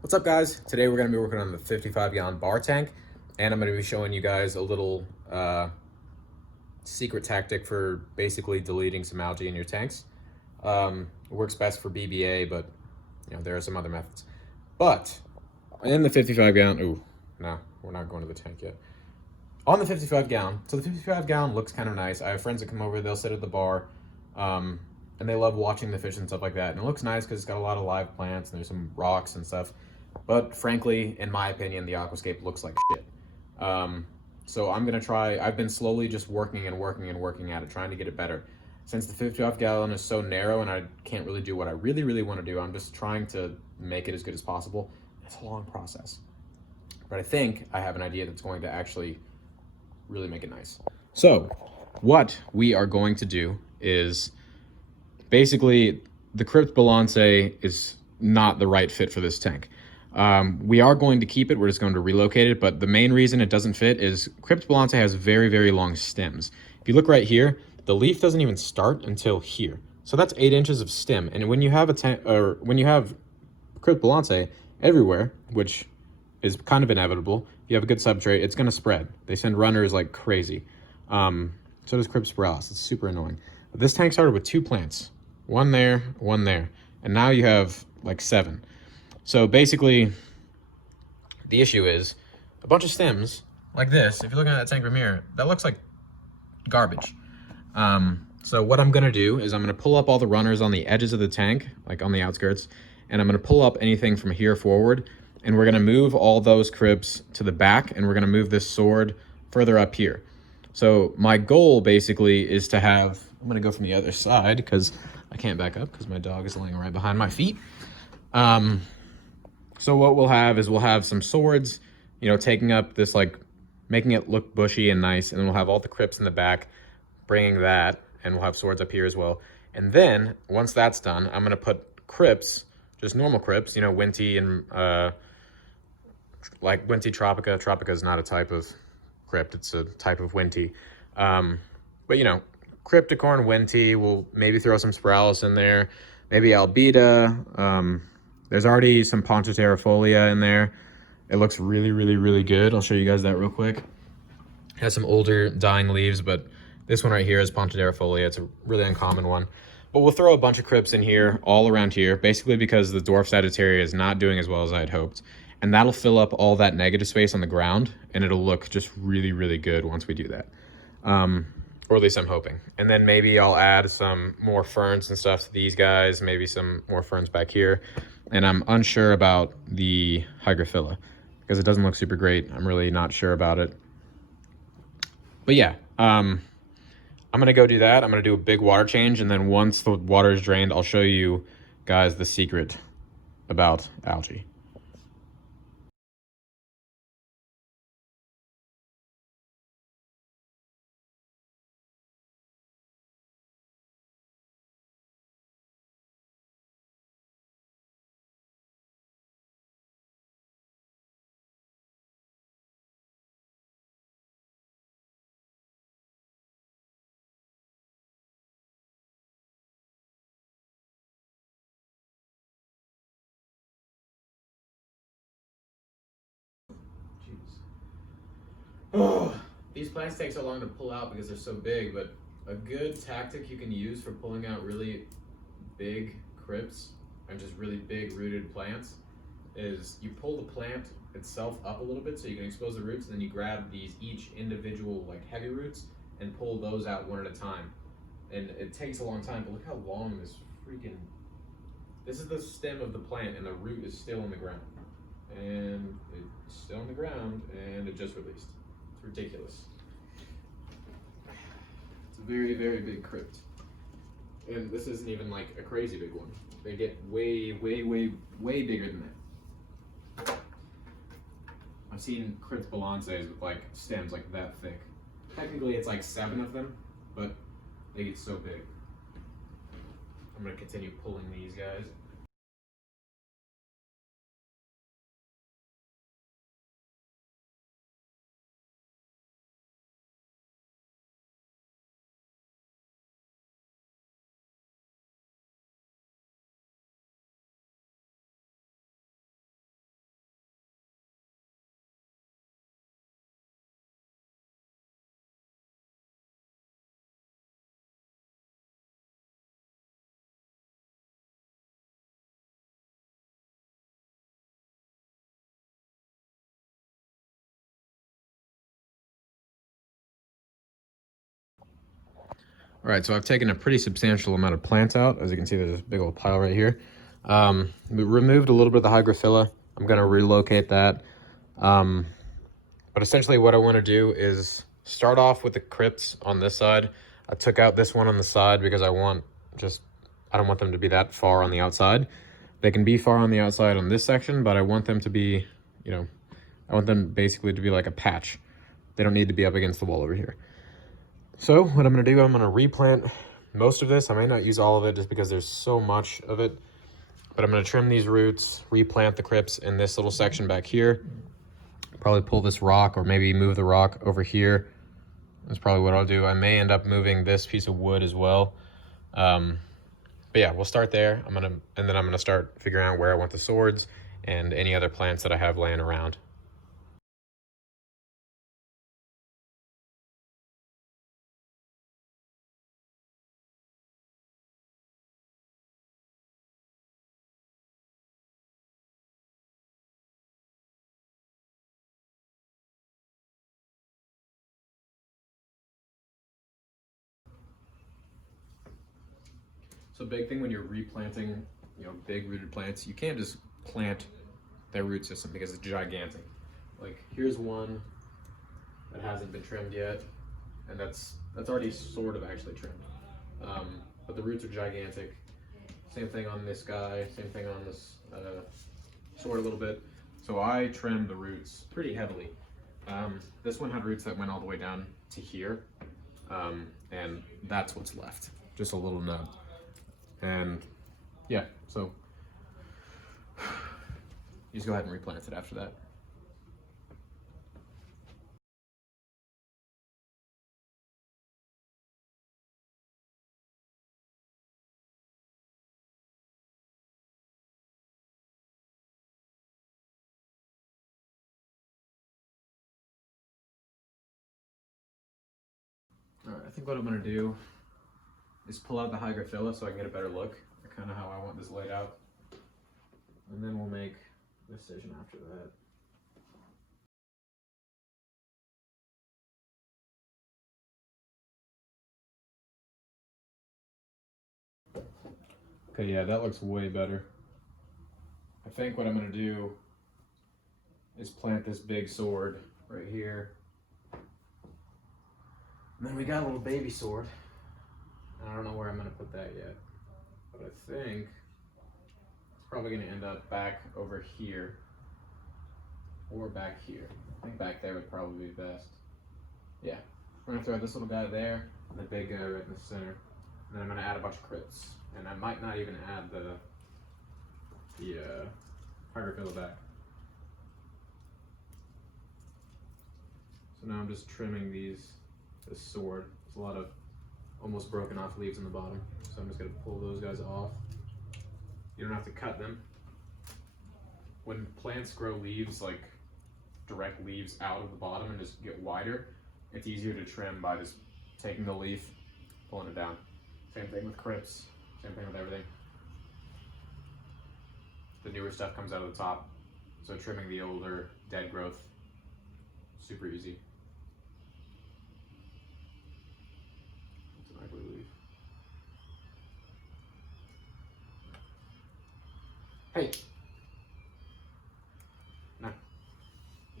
What's up, guys? Today we're going to be working on the 55-gallon bar tank, and I'm going to be showing you guys a little secret tactic for basically deleting some algae in your tanks. It works best for BBA, but there are some other methods. But in the 55-gallon, no, we're not going to the tank yet. On the 55-gallon, so the 55-gallon looks kind of nice. I have friends that come over, they'll sit at the bar, and they love watching the fish and stuff like that. And it looks nice because it's got a lot of live plants and there's some rocks and stuff. But frankly, in my opinion, the aquascape looks like shit. So I'm gonna try. I've been slowly just working and working and working at it, trying to get it better. Since the 55-gallon is so narrow and I can't really do what I really want to do, I'm just trying to make it as good as possible. It's a long process, but I think I have an idea that's going to actually really make it nice. So what we are going to do is basically the Crypt Balance is not the right fit for this tank. We are going to keep it. We're just going to relocate it. But the main reason it doesn't fit is Crypt Balance has very long stems. If you look right here, the leaf doesn't even start until here. So that's 8 inches of stem. And when you have a tank, or when you have Crypt Balance everywhere, which is kind of inevitable, if you have a good substrate, it's going to spread. They send runners like crazy. So does Crypt Spiralis. It's super annoying. But this tank started with 2 plants. One there, and now you have like 7. So basically, the issue is a bunch of stems like this. If you're looking at that tank from here, that looks like garbage. So what I'm gonna do is I'm gonna pull up all the runners on the edges of the tank, like on the outskirts, and I'm gonna pull up anything from here forward, and we're gonna move all those cribs to the back, and we're gonna move this sword further up here. So my goal basically is to have, I'm gonna go from the other side because I can't back up because my dog is laying right behind my feet. So what we'll have is we'll have some swords, taking up this, like, making it look bushy and nice, and then we'll have all the crypts in the back, bringing that, and we'll have swords up here as well. And then once that's done, I'm gonna put crypts, just normal crypts, Winty and like Winty Tropica. Tropica is not a type of crypt; it's a type of Winty. But Crypticorn, Winty. We'll maybe throw some Spiralis in there, maybe Albida. There's already some Pontoterrafolia in there. It looks really good. I'll show you guys that real quick. It has some older dying leaves, but this one right here is Pontoterrafolia. It's a really uncommon one. But we'll throw a bunch of crypts in here, all around here, basically because the Dwarf Sagittaria is not doing as well as I had hoped. And that'll fill up all that negative space on the ground, and it'll look just really good once we do that. Or at least I'm hoping. And then maybe I'll add some more ferns and stuff to these guys, maybe some more ferns back here. And I'm unsure about the Hygrophila because it doesn't look super great. I'm really not sure about it. But yeah, I'm gonna go do that. I'm gonna do a big water change, and then once the water is drained, I'll show you guys the secret about algae. Oh, these plants take so long to pull out because they're so big, but a good tactic you can use for pulling out really big crypts and just really big rooted plants is you pull the plant itself up a little bit so you can expose the roots, and then you grab these each individual like heavy roots and pull those out one at a time. And it takes a long time, but look how long this is the stem of the plant, and the root is still in the ground. And it's still in the ground, and it just released. It's ridiculous. It's a very big crypt. And this isn't even like a crazy big one. They get way bigger than that. I've seen Crypt Balances with like stems like that thick. Technically it's like 7 of them, but they get so big. I'm gonna continue pulling these guys. All right, so I've taken a pretty substantial amount of plants out. As you can see, there's a big old pile right here. We removed a little bit of the hygrophila. I'm gonna relocate that. But essentially what I wanna do is start off with the crypts on this side. I took out this one on the side because I don't want them to be that far on the outside. They can be far on the outside on this section, but I want them to be, I want them basically to be like a patch. They don't need to be up against the wall over here. So what I'm gonna do, I'm gonna replant most of this. I may not use all of it just because there's so much of it, but I'm gonna trim these roots, replant the crypts in this little section back here. Probably pull this rock or maybe move the rock over here. That's probably what I'll do. I may end up moving this piece of wood as well. But yeah, we'll start there. And then I'm gonna start figuring out where I want the swords and any other plants that I have laying around. So big thing when you're replanting, big rooted plants, you can't just plant their root system because it's gigantic. Like here's one that hasn't been trimmed yet, and that's already sort of actually trimmed. But the roots are gigantic. Same thing on this guy, same thing on this sword a little bit. So I trimmed the roots pretty heavily. This one had roots that went all the way down to here, and that's what's left, just a little nub. And yeah, so you just go ahead and replant it after that. All right, I think what I'm gonna do is pull out the hygrophila so I can get a better look at kind of how I want this laid out. And then we'll make a decision after that. Okay, yeah, that looks way better. I think what I'm gonna do is plant this big sword right here. And then we got a little baby sword. I don't know where I'm gonna put that yet, but I think it's probably gonna end up back over here or back here. I think back there would probably be best. Yeah, we're gonna throw this little guy there and the big guy right in the center. And then I'm gonna add a bunch of crits. And I might not even add the hygrophila back. So now I'm just trimming this sword. There's a lot of almost broken off leaves on the bottom. So I'm just gonna pull those guys off. You don't have to cut them. When plants grow leaves, like direct leaves out of the bottom and just get wider, it's easier to trim by just taking the leaf, pulling it down. Same thing with crypts, same thing with everything. The newer stuff comes out of the top. So trimming the older dead growth, super easy. Hey. No.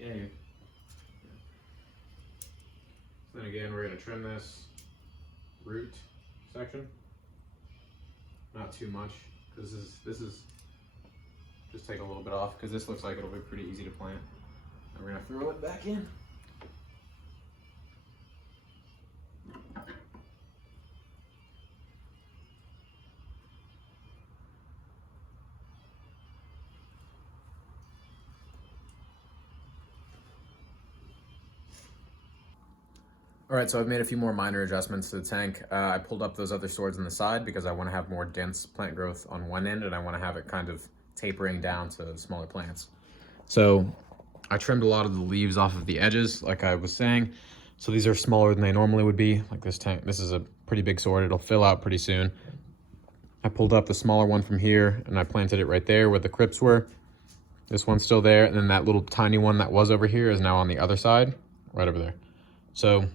Yeah. So then again, we're going to trim this root section. Not too much, because this is just take a little bit off, because this looks like it'll be pretty easy to plant. And we're going to throw it back in. All right, so I've made a few more minor adjustments to the tank. I pulled up those other swords on the side because I want to have more dense plant growth on one end, and I want to have it kind of tapering down to smaller plants. So I trimmed a lot of the leaves off of the edges, like I was saying. So these are smaller than they normally would be. Like this tank, this is a pretty big sword. It'll fill out pretty soon. I pulled up the smaller one from here, and I planted it right there where the crypts were. This one's still there, and then that little tiny one that was over here is now on the other side, right over there. So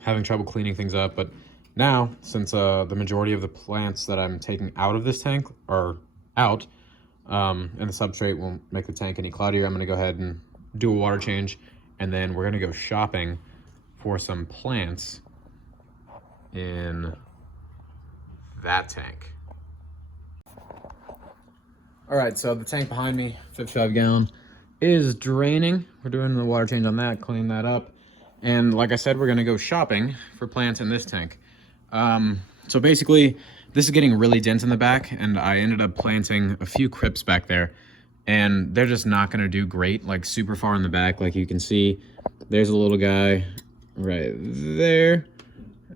having trouble cleaning things up, but Now, since the majority of the plants that I'm taking out of this tank are out, and the substrate won't make the tank any cloudier, I'm going to go ahead and do a water change, and then we're going to go shopping for some plants in that tank. All right, so the tank behind me, 55 gallon, is draining. We're doing the water change on that, clean that up. And like I said, we're gonna go shopping for plants in this tank. So basically, this is getting really dense in the back, and I ended up planting a few crypts back there, and they're just not gonna do great, like super far in the back. Like you can see, there's a little guy right there,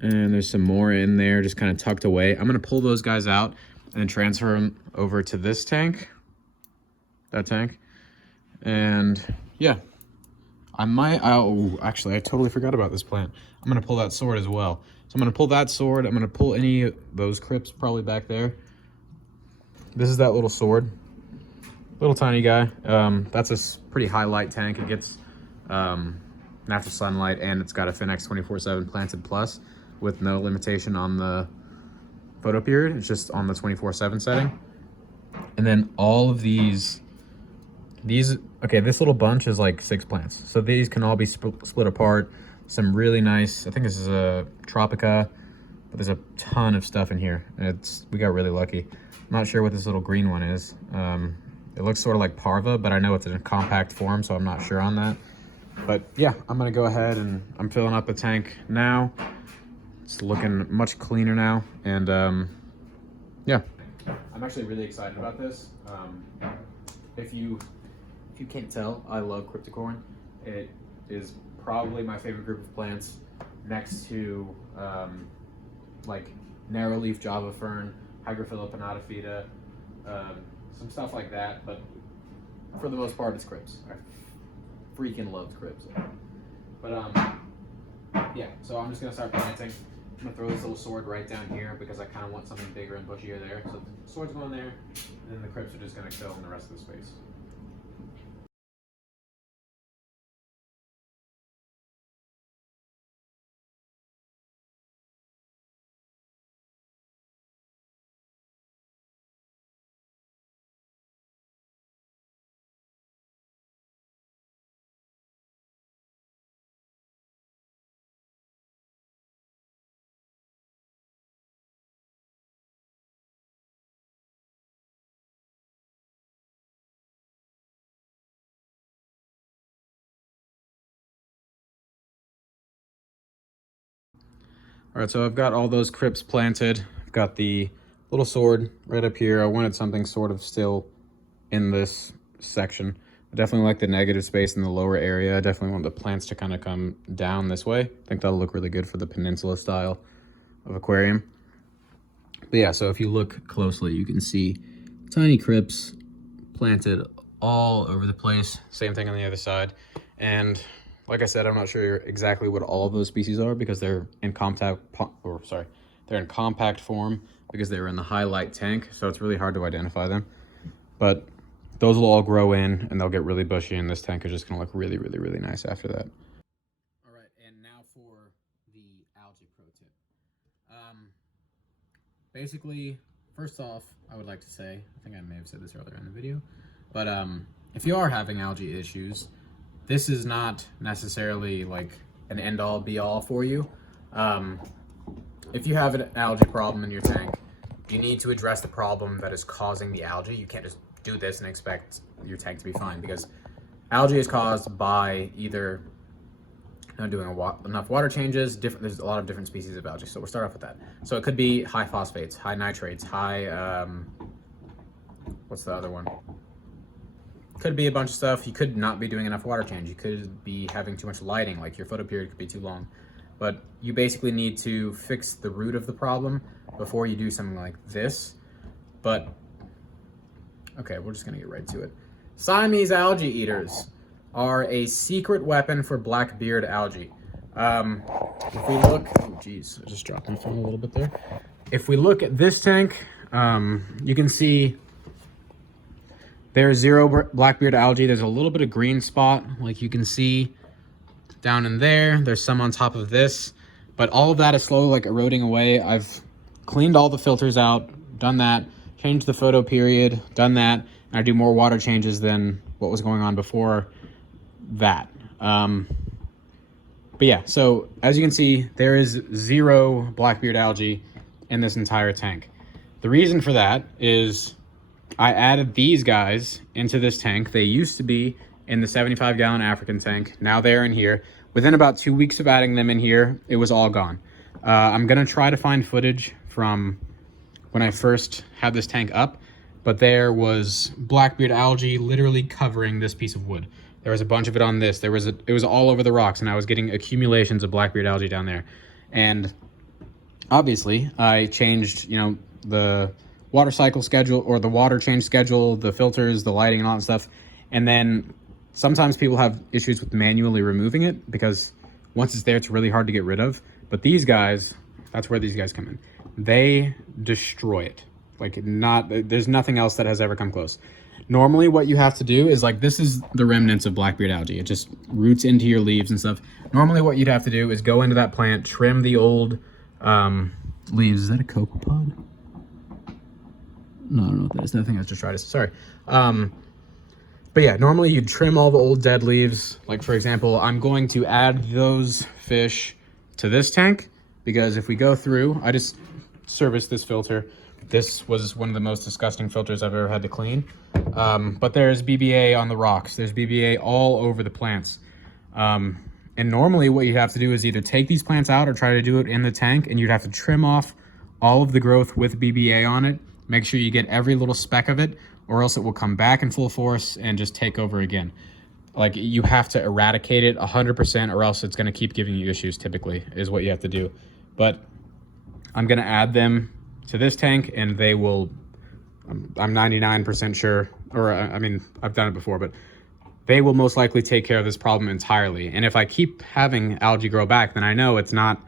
and there's some more in there just kind of tucked away. I'm gonna pull those guys out and then transfer them over to this tank, that tank. And yeah, actually I totally forgot about this plant. I'm gonna pull that sword as well. So I'm gonna pull that sword, I'm gonna pull any of those crypts probably back there. This is that little sword, little tiny guy. That's a pretty high light tank. It gets natural sunlight, and it's got a Finex 24/7 planted plus with no limitation on the photo period. It's just on the 24/7 setting. And then all of these, okay, this little bunch is like 6 plants. So these can all be split apart. Some really nice, I think this is a Tropica, but there's a ton of stuff in here. And we got really lucky. I'm not sure what this little green one is. It looks sort of like Parva, but I know it's in a compact form, so I'm not sure on that. But yeah, I'm gonna go ahead and I'm filling up the tank now. It's looking much cleaner now, and yeah. I'm actually really excited about this. If you can't tell, I love cryptocorin. It is probably my favorite group of plants, next to like narrow leaf Java fern, Hygrophila pinnata, some stuff like that. But for the most part, it's crypts. I freaking love crypts. But yeah, so I'm just gonna start planting. I'm gonna throw this little sword right down here because I kind of want something bigger and bushier there. So the sword's going there, and then the crypts are just gonna fill in the rest of the space. All right, so I've got all those crypts planted. I've got the little sword right up here. I wanted something sort of still in this section. I definitely like the negative space in the lower area. I definitely want the plants to kind of come down this way. I think that'll look really good for the peninsula style of aquarium. But yeah, so if you look closely, you can see tiny crypts planted all over the place. Same thing on the other side. And like I said, I'm not sure exactly what all of those species are because they're in they're in compact form because they were in the high light tank. So it's really hard to identify them. But those will all grow in and they'll get really bushy, and this tank is just gonna look really, really, really nice after that. All right, and now for the algae pro tip. Basically, first off, I would like to say, I think I may have said this earlier in the video, but if you are having algae issues, this is not necessarily like an end-all be-all for you. If you have an algae problem in your tank, you need to address the problem that is causing the algae. You can't just do this and expect your tank to be fine, because algae is caused by either not doing enough water changes. There's a lot of different species of algae, so we'll start off with that. So it could be high phosphates, high nitrates, high, what's the other one? Could be a bunch of stuff. You could not be doing enough water change. You could be having too much lighting, like your photo period could be too long. But you basically need to fix the root of the problem before you do something like this. But, okay, we're just gonna get right to it. Siamese algae eaters are a secret weapon for black-beard algae. If we look, oh geez, I just dropped my phone a little bit there. If we look at this tank, you can see there's 0 black-beard algae. There's a little bit of green spot, like you can see down in there. There's some on top of this, But all of that is slowly like eroding away. I've cleaned all the filters out, done that, changed the photo period, done that, and I do more water changes than what was going on before that. But yeah, so as you can see, there is 0 blackbeard algae in this entire tank. The reason for that is I added these guys into this tank. They used to be in the 75-gallon African tank. Now they're in here. Within about 2 weeks of adding them in here, it was all gone. I'm gonna try to find footage from when I first had this tank up, but there was blackbeard algae literally covering this piece of wood. There was a bunch of it on this. It was all over the rocks, and I was getting accumulations of blackbeard algae down there. And obviously, I changed, the water cycle schedule, or the water change schedule, the filters, the lighting, and all that stuff. And then sometimes people have issues with manually removing it because once it's there, it's really hard to get rid of. But these guys, that's where these guys come in. They destroy it. There's nothing else that has ever come close. Normally what you have to do is this is the remnants of blackbeard algae. It just roots into your leaves and stuff. Normally what you'd have to do is go into that plant, trim the old leaves. Is that a cocoa pod? No, I don't know what that is. I think that's detritus. Sorry. But yeah, normally you'd trim all the old dead leaves. Like for example, I'm going to add those fish to this tank because if we go through, I just serviced this filter. This was one of the most disgusting filters I've ever had to clean. But there's BBA on the rocks. There's BBA all over the plants. And normally what you'd have to do is either take these plants out or try to do it in the tank, and you'd have to trim off all of the growth with BBA on it. Make sure you get every little speck of it, or else it will come back in full force and just take over again. You have to eradicate it 100%, or else it's going to keep giving you issues, typically, is what you have to do. But I'm going to add them to this tank, and they will, I'm 99% sure, or I mean, I've done it before, but they will most likely take care of this problem entirely. And if I keep having algae grow back, then I know it's not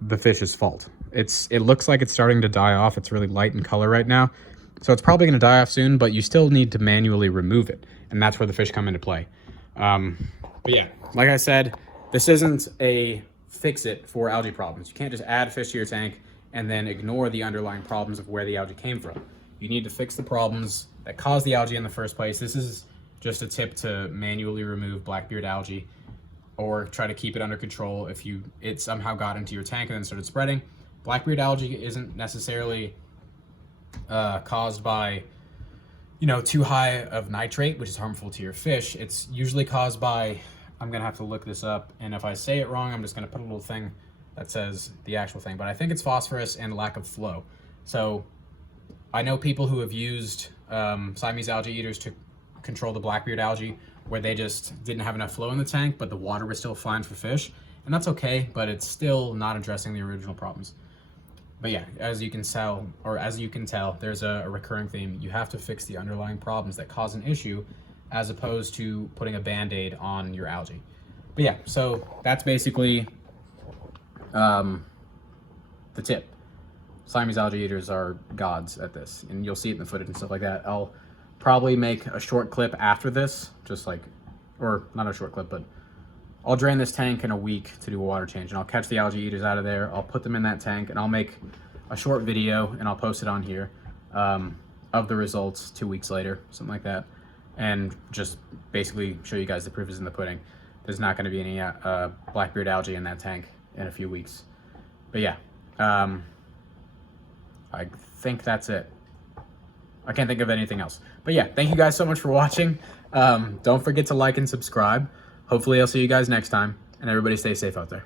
the fish's fault. It looks like it's starting to die off. It's really light in color right now. So it's probably going to die off soon, but you still need to manually remove it. And that's where the fish come into play. But yeah, like I said, this isn't a fix-it for algae problems. You can't just add fish to your tank and then ignore the underlying problems of where the algae came from. You need to fix the problems that caused the algae in the first place. This is just a tip to manually remove blackbeard algae or try to keep it under control if it somehow got into your tank and then started spreading. Blackbeard algae isn't necessarily caused by, too high of nitrate, which is harmful to your fish. It's usually caused by, I'm gonna have to look this up, and if I say it wrong, I'm just gonna put a little thing that says the actual thing, but I think it's phosphorus and lack of flow. So I know people who have used Siamese algae eaters to control the blackbeard algae where they just didn't have enough flow in the tank, but the water was still fine for fish. And that's okay, but it's still not addressing the original problems. But yeah, as you can tell, there's a recurring theme. You have to fix the underlying problems that cause an issue as opposed to putting a Band-Aid on your algae. But yeah, so that's basically the tip. Siamese algae eaters are gods at this, and you'll see it in the footage and stuff like that. I'll probably make a short clip after this, or not a short clip, but I'll drain this tank in a week to do a water change, and I'll catch the algae eaters out of there. I'll put them in that tank, and I'll make a short video, and I'll post it on here of the results 2 weeks later, something like that, and just basically show you guys the proof is in the pudding. There's not going to be any blackbeard algae in that tank in a few weeks. But yeah, I think that's it. I can't think of anything else. But yeah, thank you guys so much for watching. Don't forget to like and subscribe. Hopefully I'll see you guys next time, and everybody stay safe out there.